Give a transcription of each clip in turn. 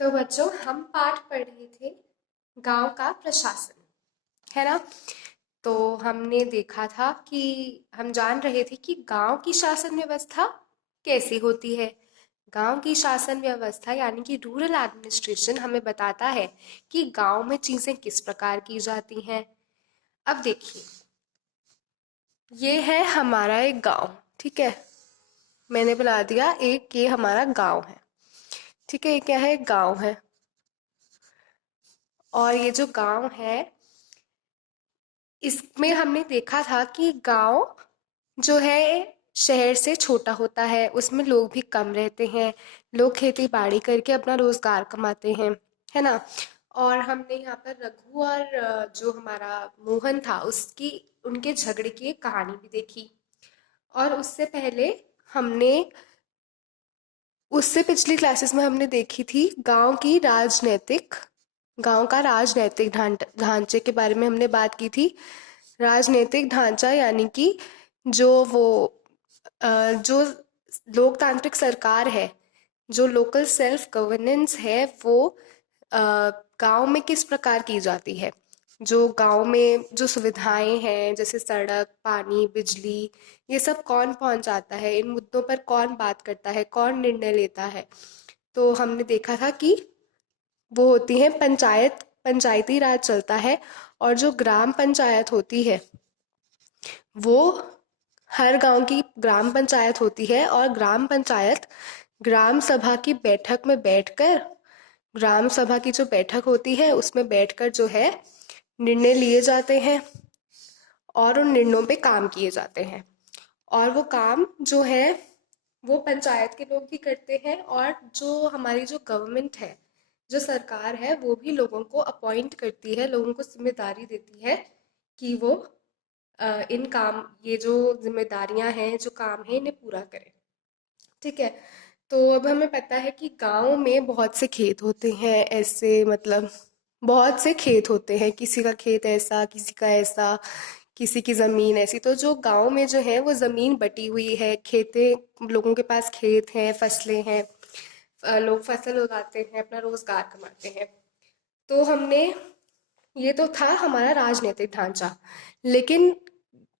तो बच्चों हम पाठ पढ़ रहे थे गांव का प्रशासन, है ना। तो हमने देखा था कि हम जान रहे थे कि गांव की शासन व्यवस्था कैसी होती है। गांव की शासन व्यवस्था यानी कि रूरल एडमिनिस्ट्रेशन हमें बताता है कि गांव में चीजें किस प्रकार की जाती हैं। अब देखिए, ये है हमारा एक गांव, ठीक है। मैंने बना दिया एक, ये हमारा गांव है, ठीक है। ये क्या है? गांव है। और ये जो गांव है, इसमें हमने देखा था कि गांव जो है शहर से छोटा होता है, उसमें लोग भी कम रहते हैं। लोग खेती बाड़ी करके अपना रोजगार कमाते हैं, है ना। और हमने यहाँ पर रघु और जो हमारा मोहन था उसकी उनके झगड़े की एक कहानी भी देखी। और उससे पिछली क्लासेस में हमने देखी थी गांव का राजनैतिक ढांचे के बारे में हमने बात की थी। राजनीतिक ढांचा यानी कि जो लोकतांत्रिक सरकार है, जो लोकल सेल्फ गवर्नेंस है, वो गांव में किस प्रकार की जाती है। जो गांव में जो सुविधाएं हैं जैसे सड़क, पानी, बिजली, ये सब कौन पहुंचाता है, इन मुद्दों पर कौन बात करता है, कौन निर्णय लेता है। तो हमने देखा था कि वो होती है पंचायत, पंचायती राज चलता है। और जो ग्राम पंचायत होती है वो हर गांव की ग्राम पंचायत होती है। और ग्राम पंचायत ग्राम सभा की बैठक में बैठकर, ग्राम सभा की जो बैठक होती है उसमें बैठकर जो है निर्णय लिए जाते हैं और उन निर्णयों पे काम किए जाते हैं। और वो काम जो है वो पंचायत के लोग भी करते हैं। और जो हमारी जो गवर्नमेंट है, जो सरकार है, वो भी लोगों को अपॉइंट करती है, लोगों को जिम्मेदारी देती है कि वो इन काम, ये जो जिम्मेदारियां हैं, जो काम है, इन्हें पूरा करें, ठीक है। तो अब हमें पता है कि गांव में बहुत से खेत होते हैं, ऐसे मतलब बहुत से खेत होते हैं, किसी का खेत ऐसा, किसी का ऐसा, किसी की जमीन ऐसी। तो जो गांव में जो है वो जमीन बटी हुई है, खेतें, लोगों के पास खेत हैं, फसलें हैं, लोग फसल उगाते हैं, अपना रोजगार कमाते हैं। तो हमने, ये तो था हमारा राजनीतिक ढांचा। लेकिन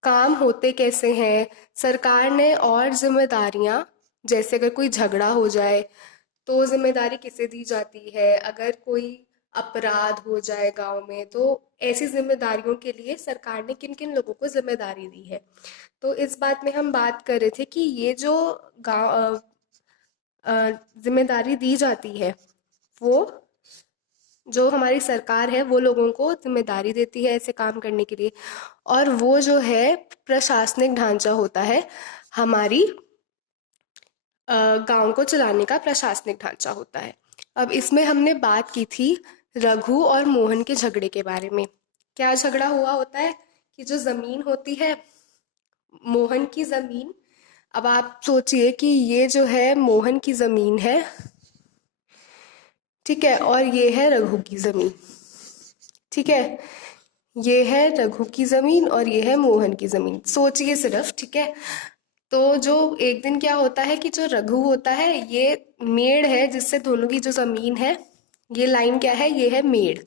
काम होते कैसे हैं? सरकार ने और जिम्मेदारियां, जैसे अगर कोई झगड़ा हो जाए तो जिम्मेदारी किसे दी जाती है, अगर कोई अपराध हो जाए गांव में तो ऐसी जिम्मेदारियों के लिए सरकार ने किन किन लोगों को जिम्मेदारी दी है। तो इस बात में हम बात कर रहे थे कि ये जो गांव जिम्मेदारी दी जाती है, वो जो हमारी सरकार है वो लोगों को जिम्मेदारी देती है ऐसे काम करने के लिए। और वो जो है प्रशासनिक ढांचा होता है, हमारी गांव को चलाने का प्रशासनिक ढांचा होता है। अब इसमें हमने बात की थी रघु और मोहन के झगड़े के बारे में। क्या झगड़ा हुआ होता है कि जो जमीन होती है, मोहन की जमीन, अब आप सोचिए कि ये जो है मोहन की जमीन है, ठीक है, और ये है रघु की जमीन, ठीक है। ये है रघु की जमीन और ये है मोहन की जमीन, सोचिए सिर्फ, ठीक है। तो जो एक दिन क्या होता है कि जो रघु होता है, ये मेड़ है जिससे दोनों की जो जमीन है, ये लाइन क्या है, ये है मेड़,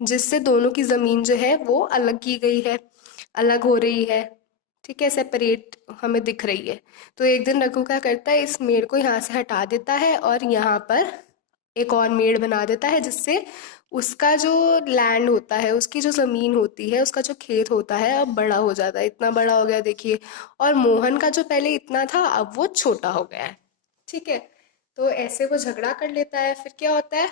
जिससे दोनों की जमीन जो है वो अलग की गई है, अलग हो रही है, ठीक है, सेपरेट हमें दिख रही है। तो एक दिन रघु क्या करता है, इस मेड़ को यहाँ से हटा देता है और यहाँ पर एक और मेड़ बना देता है, जिससे उसका जो लैंड होता है, उसकी जो जमीन होती है, उसका जो खेत होता है अब बड़ा हो जाता है, इतना बड़ा हो गया देखिए। और मोहन का जो पहले इतना था अब वो छोटा हो गया है, ठीक है। तो ऐसे वो झगड़ा कर लेता है। फिर क्या होता है,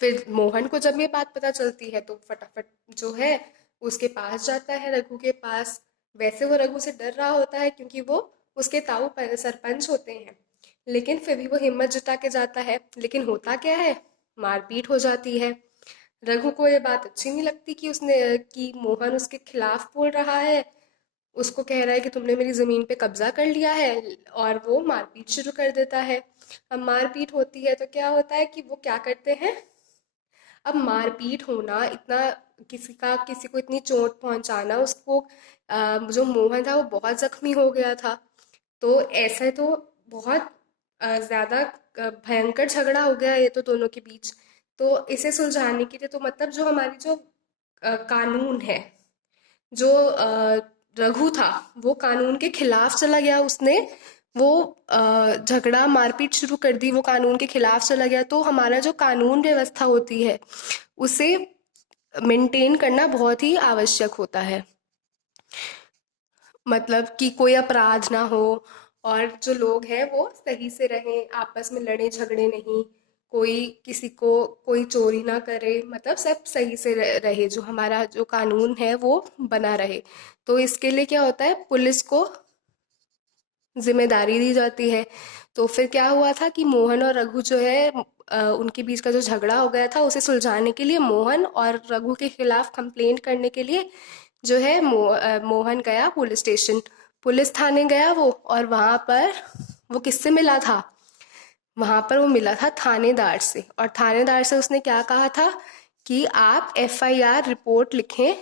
फिर मोहन को जब ये बात पता चलती है तो फटाफट जो है उसके पास जाता है, रघु के पास। वैसे वो रघु से डर रहा होता है क्योंकि वो उसके ताऊ सरपंच होते हैं, लेकिन फिर भी वो हिम्मत जुटा के जाता है। लेकिन होता क्या है, मारपीट हो जाती है। रघु को ये बात अच्छी नहीं लगती कि मोहन उसके खिलाफ बोल रहा है, उसको कह रहा है कि तुमने मेरी जमीन पे कब्जा कर लिया है, और वो मारपीट शुरू कर देता है। अब मारपीट होती है तो क्या होता है कि वो क्या करते हैं, अब मारपीट होना इतना, किसी को इतनी चोट पहुंचाना, उसको जो मोहन था वो बहुत जख्मी हो गया था। तो ऐसे तो बहुत ज्यादा भयंकर झगड़ा हो गया ये तो दोनों के बीच। तो इसे सुलझाने के लिए तो मतलब जो हमारी जो कानून है, जो रघु था वो कानून के खिलाफ चला गया, उसने वो झगड़ा मारपीट शुरू कर दी, वो कानून के खिलाफ चला गया। तो हमारा जो कानून व्यवस्था होती है उसे मेंटेन करना बहुत ही आवश्यक होता है। मतलब कि कोई अपराध ना हो और जो लोग हैं वो सही से रहें, आपस में लड़े झगड़े नहीं, कोई किसी को कोई चोरी ना करे, मतलब सब सही से रहे, जो हमारा जो कानून है वो बना रहे। तो इसके लिए क्या होता है, पुलिस को जिम्मेदारी दी जाती है। तो फिर क्या हुआ था कि मोहन और रघु जो है उनके बीच का जो झगड़ा हो गया था उसे सुलझाने के लिए मोहन और रघु के खिलाफ कंप्लेंट करने के लिए जो है मोहन गया पुलिस स्टेशन, पुलिस थाने गया वो। और वहां पर वो किससे मिला था, वहां पर वो मिला था थानेदार से। और थानेदार से उसने क्या कहा था कि आप एफआईआर रिपोर्ट लिखें,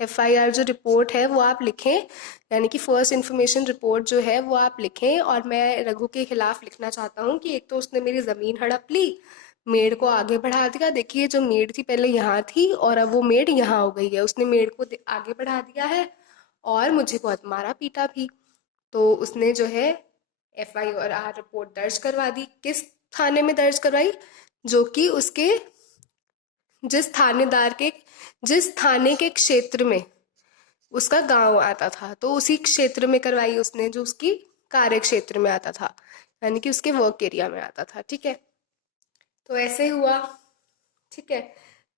एफआईआर जो रिपोर्ट है वो आप लिखें, यानी कि फर्स्ट इन्फॉर्मेशन रिपोर्ट जो है वो आप लिखें। और मैं रघु के खिलाफ लिखना चाहता हूँ कि एक तो उसने मेरी ज़मीन हड़प ली, मेड को आगे बढ़ा दिया, देखिए जो मेड थी पहले यहाँ थी और अब वो मेड यहाँ हो गई है, उसने मेड को आगे बढ़ा दिया है और मुझे बहुत मारा पीटा भी। तो उसने जो है एफआईआर रिपोर्ट दर्ज करवा दी। किस थाने में दर्ज करवाई, जो कि उसके जिस थानेदार के जिस थाने के क्षेत्र में उसका गांव आता था, तो उसी क्षेत्र में करवाई उसने जो उसकी कार्य क्षेत्र में आता था, यानी कि उसके वर्क एरिया में आता था। ठीक है, तो ऐसे हुआ। ठीक है,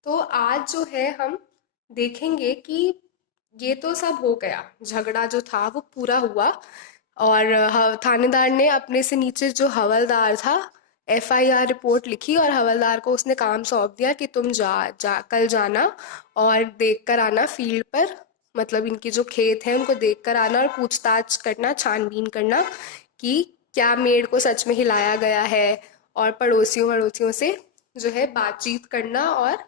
तो आज जो है हम देखेंगे कि ये तो सब हो गया, झगड़ा जो था वो पूरा हुआ और थानेदार ने अपने से नीचे जो हवलदार था एफआईआर रिपोर्ट लिखी और हवलदार को उसने काम सौंप दिया कि तुम जा कल जाना और देख कर आना फील्ड पर, मतलब इनकी जो खेत है उनको देख कर आना और पूछताछ करना, छानबीन करना कि क्या मेड को सच में हिलाया गया है, और पड़ोसियों वड़ोसियों से जो है बातचीत करना और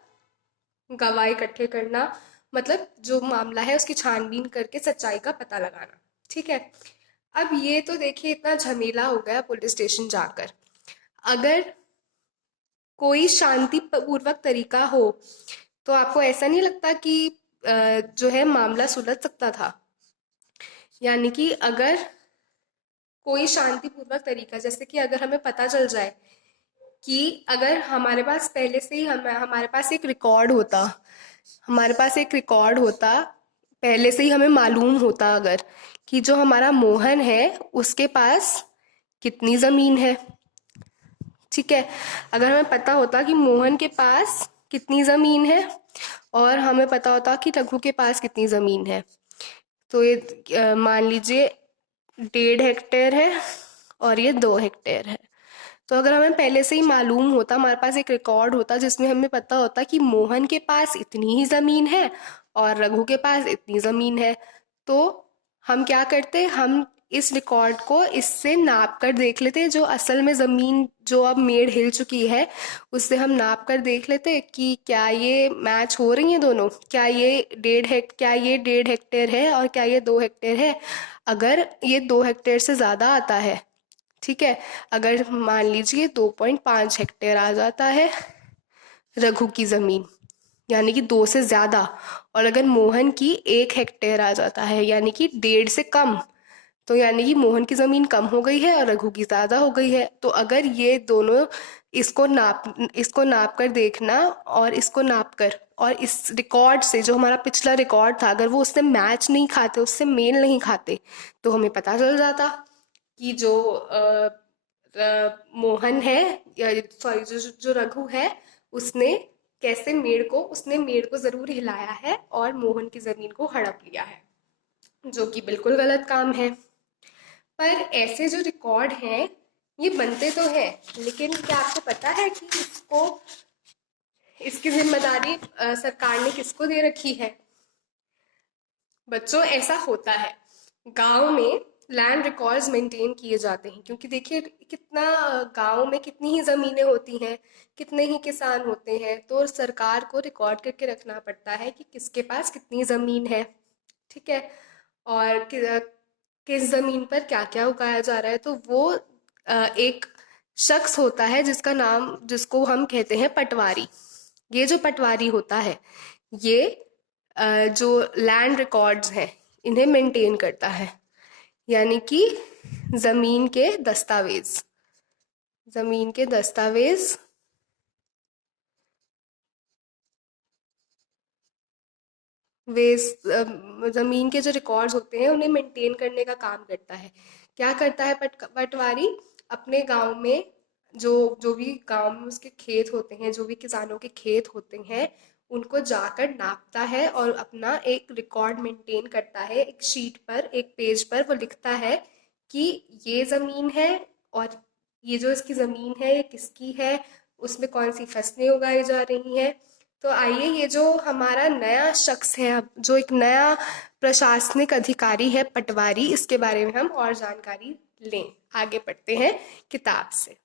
गवाह इकट्ठे करना, मतलब जो मामला है उसकी छानबीन करके सच्चाई का पता लगाना। ठीक है, अब ये तो देखिए इतना झमेला हो गया पुलिस स्टेशन जाकर। अगर कोई शांतिपूर्वक तरीका हो तो आपको ऐसा नहीं लगता कि जो है मामला सुलझ सकता था? यानी कि अगर कोई शांतिपूर्वक तरीका, जैसे कि अगर हमें पता चल जाए कि अगर हमारे पास पहले से ही हमारे पास एक रिकॉर्ड होता, हमारे पास एक रिकॉर्ड होता, पहले से ही हमें मालूम होता अगर कि जो हमारा मोहन है उसके पास कितनी ज़मीन है। ठीक है, अगर हमें पता होता कि मोहन के पास कितनी ज़मीन है और हमें पता होता कि रघु के पास कितनी ज़मीन है, तो ये मान लीजिए 1.5 हेक्टेयर है और ये 2 हेक्टेयर है। तो अगर हमें पहले से ही मालूम होता, हमारे पास एक रिकॉर्ड होता जिसमें हमें पता होता कि मोहन के पास इतनी ही ज़मीन है और रघु के पास इतनी ज़मीन है, तो हम क्या करते, हम इस रिकॉर्ड को इससे नाप कर देख लेते, जो असल में ज़मीन जो अब मेड़ हिल चुकी है उससे हम नाप कर देख लेते कि क्या ये मैच हो रही हैं दोनों, क्या ये 1.5 हेक्टेयर है और क्या ये 2 हेक्टेयर है। अगर ये 2 हेक्टेयर से ज़्यादा आता है, ठीक है, अगर मान लीजिए 2.5 हेक्टेयर आ जाता है रघु की ज़मीन, यानी कि 2 से ज़्यादा, और अगर मोहन की 1 हेक्टेयर आ जाता है यानी कि 1.5 से कम, तो यानी कि मोहन की ज़मीन कम हो गई है और रघु की ज़्यादा हो गई है। तो अगर ये दोनों इसको नाप कर देखना और इसको नाप कर, और इस रिकॉर्ड से जो हमारा पिछला रिकॉर्ड था अगर वो उससे मैच नहीं खाते, उससे मेल नहीं खाते, तो हमें पता चल जाता कि जो मोहन है, सॉरी जो जो रघु है, उसने उसने मेड़ को जरूर हिलाया है और मोहन की जमीन को हड़प लिया है, जो कि बिल्कुल गलत काम है। पर ऐसे जो रिकॉर्ड हैं ये बनते तो हैं, लेकिन क्या आपको पता है कि इसकी जिम्मेदारी सरकार ने किसको दे रखी है? बच्चों, ऐसा होता है, गांव में लैंड रिकॉर्ड्स मेंटेन किए जाते हैं, क्योंकि देखिए कितना गांव में कितनी ही ज़मीनें होती हैं, कितने ही किसान होते हैं, तो सरकार को रिकॉर्ड करके रखना पड़ता है कि किसके पास कितनी ज़मीन है। ठीक है, और किस ज़मीन पर क्या क्या उगाया जा रहा है, तो वो एक शख्स होता है जिसको हम कहते हैं पटवारी। ये जो पटवारी होता है, ये जो लैंड रिकॉर्ड्स हैं इन्हें मेंटेन करता है, यानी कि जमीन के दस्तावेज, जमीन के दस्तावेज जमीन के जो रिकॉर्ड्स होते हैं उन्हें मेंटेन करने का काम करता है। क्या करता है पटवारी? अपने गांव में जो जो भी गांव में उसके खेत होते हैं, जो भी किसानों के खेत होते हैं, उनको जाकर नापता है और अपना एक रिकॉर्ड मेंटेन करता है। एक शीट पर, एक पेज पर वो लिखता है कि ये ज़मीन है, और ये जो इसकी ज़मीन है ये किसकी है, उसमें कौन सी फसलें उगाई जा रही हैं। तो आइए, ये जो हमारा नया शख्स है, अब जो एक नया प्रशासनिक अधिकारी है पटवारी, इसके बारे में हम और जानकारी लें। आगे पढ़ते हैं किताब से।